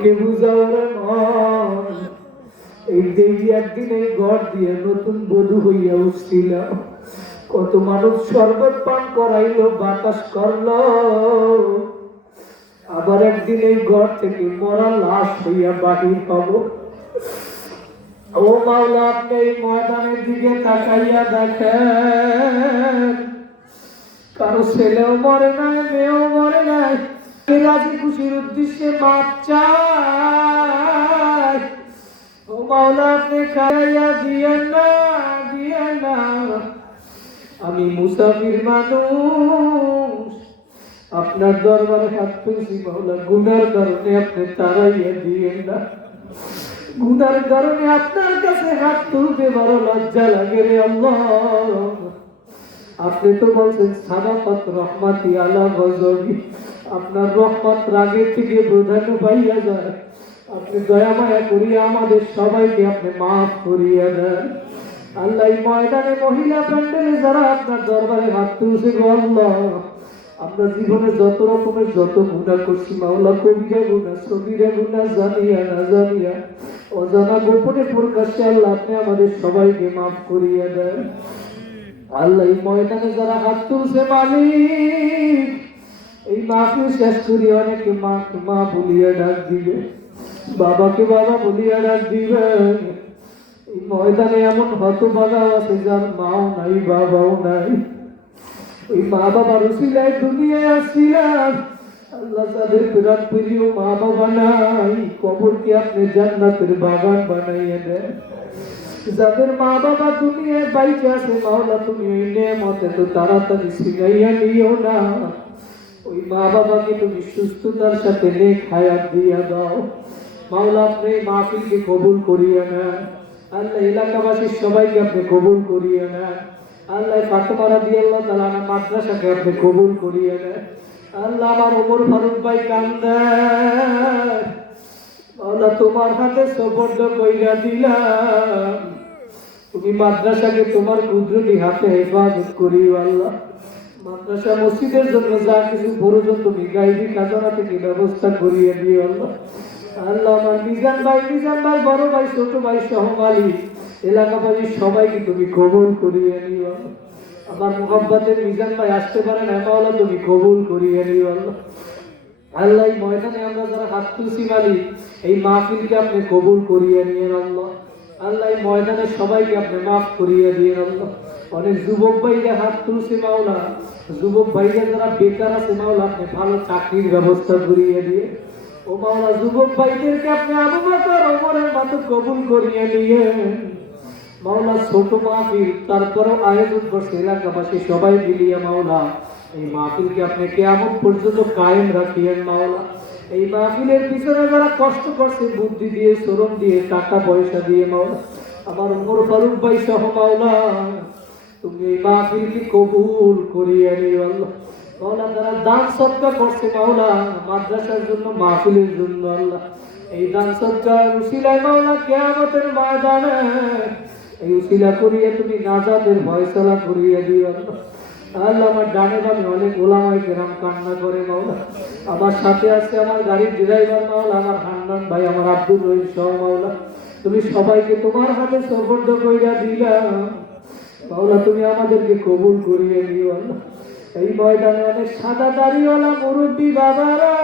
মনকে বুঝাও মন। এই দেবী একদিন এই ঘর দিয়ে নতুন বধূ হইয়া উঠছিল। কত মানুষ শরবত পান করাইলো, বাতাস করল। আবার একদিন এই ঘর থেকে মরা লাশ হইয়া বাহির হব। ও মাওলা, আপনি এই ময়দানের দিকে তাকাইয়া দেখেন। কারও ছেলেও মরে নাই, মেয়েও মরে নাই। রাজি খুশির উদ্দেশ্যে মাপ চাই। ও মাওলা খাইয়া দিয়েন না দিয়েন না। আমি মুসাফির মানুষ। আপনার দরবারে হাত তুলছি মাওলা, গুনার কারণে আপনি তারাইয়া দিয়েন না। গুনার কারণে আপনার কাছে হাত তুলতে বড় লজ্জা লাগে রে আল্লাহ। আপনি তো বলছেন সাদাকত রহমাতি আলা গজবি। আপনার রহমত রাগের থেকে প্রধান্য পাইয়া যায়। আপনি দয়া মায়া করিয়া আমাদের সবাইকে আপনি মাফ করিয়া দেন। আল্লাহ ময়দানে মহিলা প্যান্ডেলে যারা আপনার দরবারে হাত তুলছে গো আমরা জীবনে যত রকমের যত গুণা করছি, মাওলা কবিরা গুণা, সবিরা গুণা, জানিয়া না জানিয়া, অজানা গোপনে প্রকাশ্যে আল্লাহ আপনি আমাদের সবাইকে মাফ করিয়া দেন। আল্লাহ ময়দানে যারা হাত তুলছে, মালিক এই মাকে শেষ করি অনেকে মাকে মা বলিয়া ডাক দিবে বাবাকে বাবা বলিয়া ডাক দিবে। এই ময়দানে এমন হত বাগাও আছে যার মাও নাই, বাবাও নাই। ওই মা বাবার উসিলায় দুনিয়ায় আসছিলাম আল্লাহ তাদের প্রাণ প্রিয় মা বাবা নাই। কবরকে আপনি জান্নাতের বাগান বানাইয়ে দেন? যাদের মা বাবা দুনিয়ায় বাইকে আছে, মাওলা তুমি ওই নেমতে তো তাড়াতাড়ি সিগাইয়া নিও না। ওই মা বাবাকে তুমি সুস্থতার সাথে নেক হায়াত দিয়া দাও। মাওলা আপনি মাহফিলকে কবুল করিয়ে নেন। আল্লাহ এলাকাবাসীর সবাইকে আপনি কবুল করিয়ে নেন। আল্লাহ ফাতেমারা দিয়ে আল্লাহ তালা মাদ্রাসাকে আপনি কবুল করিয়ে নেন। আল্লাহ আমার ওমর ফারুক ভাই আল্লাহ তোমার হাতে সবর্দ কইরা দিলাম। তুমি মাদ্রাসাকে তোমার কুদরতি হাতে হেফাজত করিও আল্লাহ। মাদ্রাসা মসজিদের জন্য যা কিছু প্রয়োজন তুমি গাইবি খাজানা থেকে ব্যবস্থা করিয়ে দিও আল্লাহ। আল্লাহ আমার মিজান ভাই মিজান ভাই, বড় ভাই, ছোট ভাই সহ মালিক এলাকাবাসী সবাইকে তুমি কবুল করিয়ে নিও। আমার মোহাব্বতের মিজান ভাই আসতে পারেন এমাওয়ালা তুমি কবুল করিয়ে নিও আল্লাহ। আল্লাহ এই ময়দানে আমরা যারা হাত তুলছি মালিক এই মাহফিলকে আপনি কবুল করিয়ে নিয়ে আল্লাহ। আল্লাহ এই ময়দানে সবাইকে আপনি মাফ করিয়ে দিয়ে আল্লাহ। অনেক যুবক ভাইরা হাত তুলছে মাওলা। যুবক ভাইরা যারা বেকার আছে, মাওলা, আপনি ভালো চাকরির ব্যবস্থা করিয়ে দিয়ে। ও মাওলা, যুবক ভাইদেরকে আপনি আবু ওমরের মতো কবুল করিয়ে নিয়ে। মাওলা, ছোট মাহফিল, তারপরেও আয়োজন করছে এলাকাবাসী সবাই মিলিয়ে মাওলা। এই মাহফিলকে আপনি কেমন পর্যন্ত কায়েম রাখিয়েন মাওলা। এই মাহফিলের পিছনে যারা কষ্ট করছে, বুদ্ধি দিয়ে, শ্রম দিয়ে, টাকা পয়সা দিয়ে মাওলা। আমার উমর ফারুক ভাই সহ মাওলা। তুমি মাহফিলকে কবুল করিয়ে নিও আল্লাহ। মাওলা যারা দান সৎকার করছে মাওলা, মাদ্রাসার জন্য, মাহফিলের জন্য আল্লাহ। এই দান সৎকার উসিলায় মাওলা কেয়ামতের ময়দানে, এই উসিলা করিয়ে তুমি নাজাদের ভয়সালা করিয়ে দিও আল্লাহ। আল্লাহ, আমার ডানে বামে অনেক ওলামাই গ্রাম কান্না করে মাওলা। আমার সাথে আছে আমার গাড়ির ড্রাইভার মাওলা, আমার হান্নান ভাই, আমার আব্দুল রহিম সহ মাওলা। তুমি সবাইকে তোমার হাতে সফর্দ কইরা দিলাম। মাওলা, তুমি আমাদেরকে কবুল করিয়ে দিও আল্লাহ। এই ময়দানে অনেক সাদা দাড়িওয়ালা মুরব্বী বাবারা,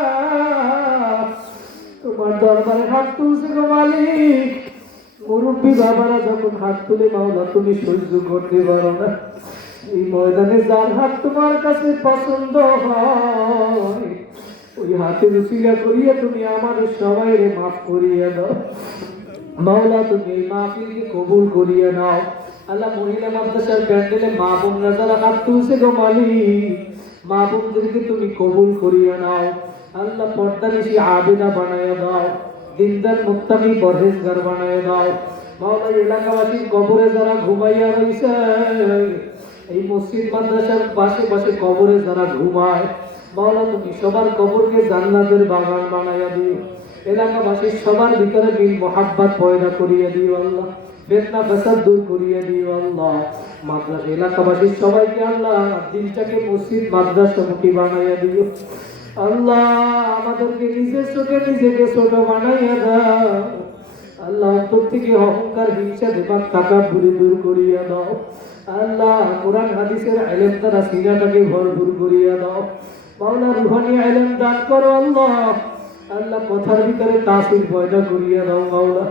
তোমার দরবারে হাত তুলছে গো মালিক। মুরব্বী বাবারা, যখন হাত তুলে, মাওলা, তুমি সহ্য করতে পারো না। এই ময়দানে যার হাত তোমার কাছে পছন্দ হয়, ওই হাতে রুচিলা করিয়া তুমি আমাদের সবাই মাফ করিয়া দাও। মাওলা, তুমি এই মাহফিলকে কবুল করিয়া নাও। আল্লাহ মহিলা মাদ্রাসার প্যান্ডেলে মা বোনরা যারা হাত তুলছে গো মালিক মা বোনদেরকে তুমি কবুল করিয়া নাও, আল্লাহ পর্দা বেশি আবেদা বানায়া দাও, দিনদার মুক্তামি পরহেজগার বানায়া দাও। মাওলা এলাকাবাসীর কবরে যারা ঘুমাইয়া রয়েছে এই মসজিদ মাদ্রাসার পাশে পাশে কবরে যারা ঘুমায় মাওলা তুমি সবার কবরকে জান্নাতের বাগান বানাইয়া দিও। এলাকাবাসীর সবার ভিতরে বিল মোহাব্বত পয়দা করিয়া দিও আল্লাহ। বেতনা ফেসাদ দূর করিয়ে দিও আল্লাহ। মাদ্রাসা এলাকাবাসীর সবাইকে আল্লাহ দিনটাকে মসজিদ মাদ্রাসামুখী বানাইয়া দিও। আল্লাহ আমাদেরকে নিজের চোখে নিজেকে ছোট বানাইয়া দাও। আল্লাহ অন্তর থেকে অহংকার, হিংসা দেবার টাকা ভুরি দূর করিয়া দাও। আল্লাহ কোরআন, হাদিসের আলেম তারা সিনাটাকে ভরপুর করিয়া দাও। মাওলা রুহানি আলেম দান করো আল্লাহ। আল্লাহ কথার ভিতরে তাসির পয়দা করিয়া দাও মাওলা।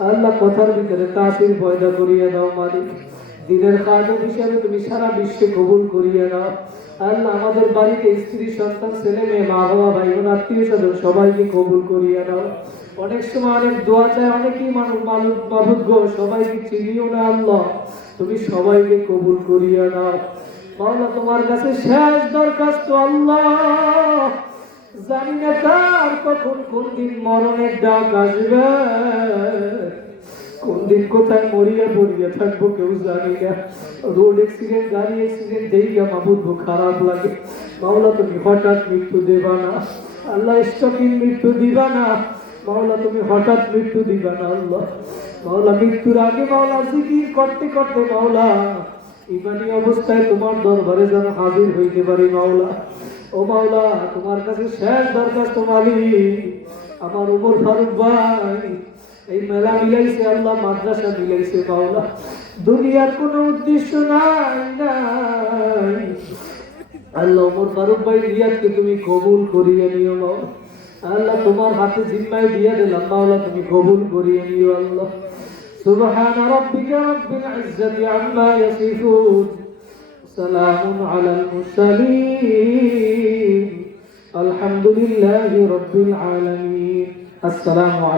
আল্লাহ কথার ভিতরে তাসির পয়দা করিয়া দাও মালিক। দিনের কাজের হিসাবে তুমি সারা বিশ্বে কবুল করিয়া দাও। আল্লাহ আমাদের বাড়িতে স্ত্রী, সন্তান, ছেলে, মেয়ে, মা, বাবা ভাই বোন আত্মীয় স্বজন সবাইকে কবুল করিয়া দাও। অনেক সময় অনেক দোয়া চায়, অনেকেই মানুষ মানুষ মাবুদ গো, সবাইকে চিনিও না আল্লাহ। তুমি সবাইকে কবুল করিয়া দাও। মাওলা, তোমার কাছে শেষ দরখাস্ত আল্লাহ। জানি না কার কখন কোন দিন মরণের ডাক আসবে। কোন দিন কোথায় মরিয়া পড়িয়া থাকব কেউ জানি না। রোড অ্যাক্সিডেন্ট গাড়ি অ্যাক্সিডেন্ট দেইয়া মাবুদ খারাপ লাগে। মাওলা তুমি হঠাৎ মৃত্যু দেবা না। আল্লাহ স্টকিং মৃত্যু দিবা না। মাওলা তুমি হঠাৎ মৃত্যু দিবা না আল্লাহ। মাওলা মৃত্যুর আগে মাওলা জিকির করতে করতে মাওলা, ইমানি অবস্থায় তোমার দরবারে যেন হাজির হইতে পারি মাওলা। ও মাওলা, তোমার কাছে শেষ দরখাস্ত মালিক, আমার উপর ফারুক ভাই। এই মেলা মিলাইছে, আল্লাহ মাদ্রাসা মিলাইছে মাওলা। দুনিয়ার কোনো উদ্দেশ্য নাই নাই। আল্লাহ ওমর ফারুক ভাই রিয়াদকে তুমি কবুল করিয়ে নিও মাওলা। আল্লাহ তোমার হাতে জিম্মায় দিয়ে দিলাম মাওলা, তুমি কবুল করিয়ে নিও আল্লাহ। সুবহান রাব্বিকা রাব্বিল ইজ্জাতি আম্মা ইয়াসিফুন। سلام على المرسلين. الحمد لله رب العالمين. السلام عليكم.